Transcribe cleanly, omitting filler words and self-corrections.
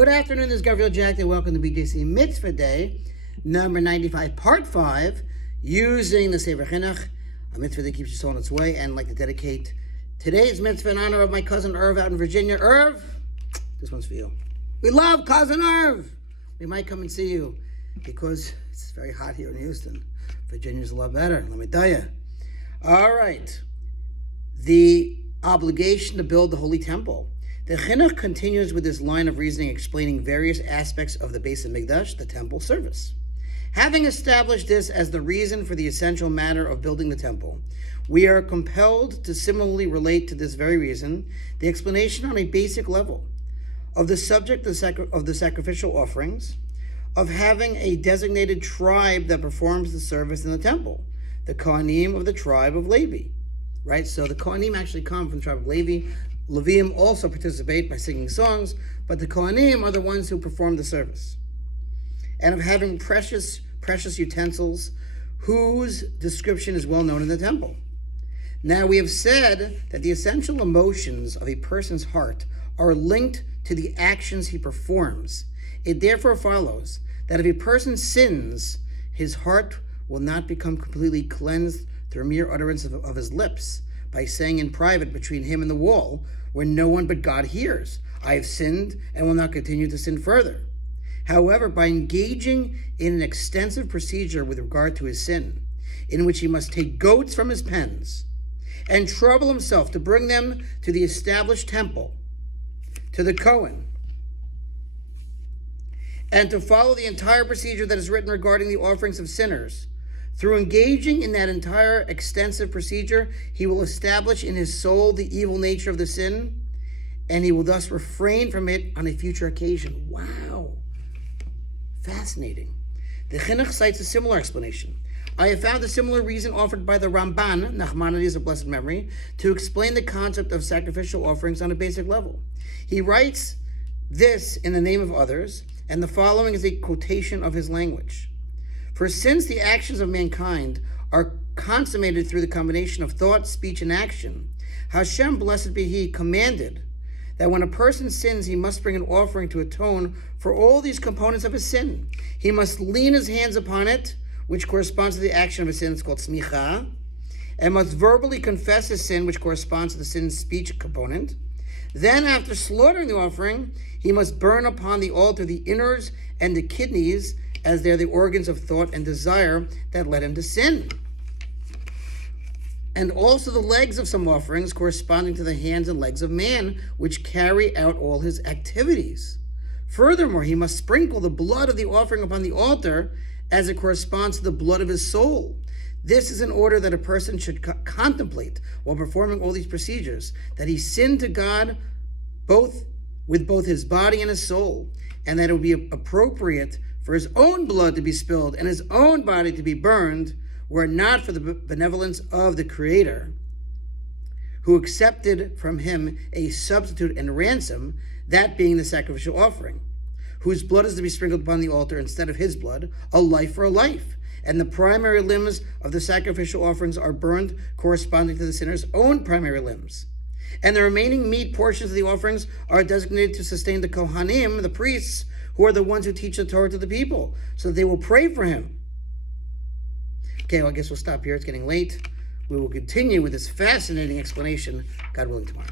Good afternoon, this is Gabriel Jack, and welcome to BJC Mitzvah Day, number 95, part 5, using the Sefer Hachinuch, a mitzvah that keeps your soul on its way, and I'd like to dedicate today's mitzvah in honor of my cousin Irv out in Virginia. Irv, this one's for you. We love cousin Irv. We might come and see you because it's very hot here in Houston. Virginia's a lot better, let me tell you. All right, the obligation to build the Holy Temple. The Chinuch continues with this line of reasoning explaining various aspects of the Beis Hamikdash, the temple service. Having established this as the reason for the essential matter of building the temple, we are compelled to similarly relate to this very reason the explanation on a basic level of the subject of the sacrificial offerings, of having a designated tribe that performs the service in the temple, the Kohanim of the tribe of Levi. Right? So the Kohanim actually come from the tribe of Levi. Leviim also participate by singing songs, but the Kohanim are the ones who perform the service. And of having precious utensils whose description is well known in the temple. Now we have said that the essential emotions of a person's heart are linked to the actions he performs. It therefore follows that if a person sins, his heart will not become completely cleansed through mere utterance of his lips, by saying in private between him and the wall, where no one but God hears, I have sinned and will not continue to sin further. However, by engaging in an extensive procedure with regard to his sin, in which he must take goats from his pens and trouble himself to bring them to the established temple, to the Kohen, and to follow the entire procedure that is written regarding the offerings of sinners, through engaging in that entire extensive procedure, he will establish in his soul the evil nature of the sin, and he will thus refrain from it on a future occasion. Wow. Fascinating. The Chinuch cites a similar explanation. I have found a similar reason offered by the Ramban, Nachmanides of blessed memory, to explain the concept of sacrificial offerings on a basic level. He writes this in the name of others, and the following is a quotation of his language. For since the actions of mankind are consummated through the combination of thought, speech, and action, Hashem, blessed be He, commanded that when a person sins, he must bring an offering to atone for all these components of his sin. He must lean his hands upon it, which corresponds to the action of his sin, it's called smicha, and must verbally confess his sin, which corresponds to the sin's speech component. Then, after slaughtering the offering, he must burn upon the altar the innards and the kidneys, as they are the organs of thought and desire that led him to sin. And also the legs of some offerings corresponding to the hands and legs of man, which carry out all his activities. Furthermore, he must sprinkle the blood of the offering upon the altar as it corresponds to the blood of his soul. This is in order that a person should contemplate, while performing all these procedures, that he sinned to God with both his body and his soul, and that it would be appropriate for his own blood to be spilled and his own body to be burned, were it not for the benevolence of the Creator, who accepted from him a substitute and ransom, that being the sacrificial offering, whose blood is to be sprinkled upon the altar instead of his blood, a life for a life. And the primary limbs of the sacrificial offerings are burned corresponding to the sinner's own primary limbs. And the remaining meat portions of the offerings are designated to sustain the Kohanim, the priests, who are the ones who teach the Torah to the people, so that they will pray for him. Okay, well, I guess we'll stop here. It's getting late. We will continue with this fascinating explanation, God willing, tomorrow.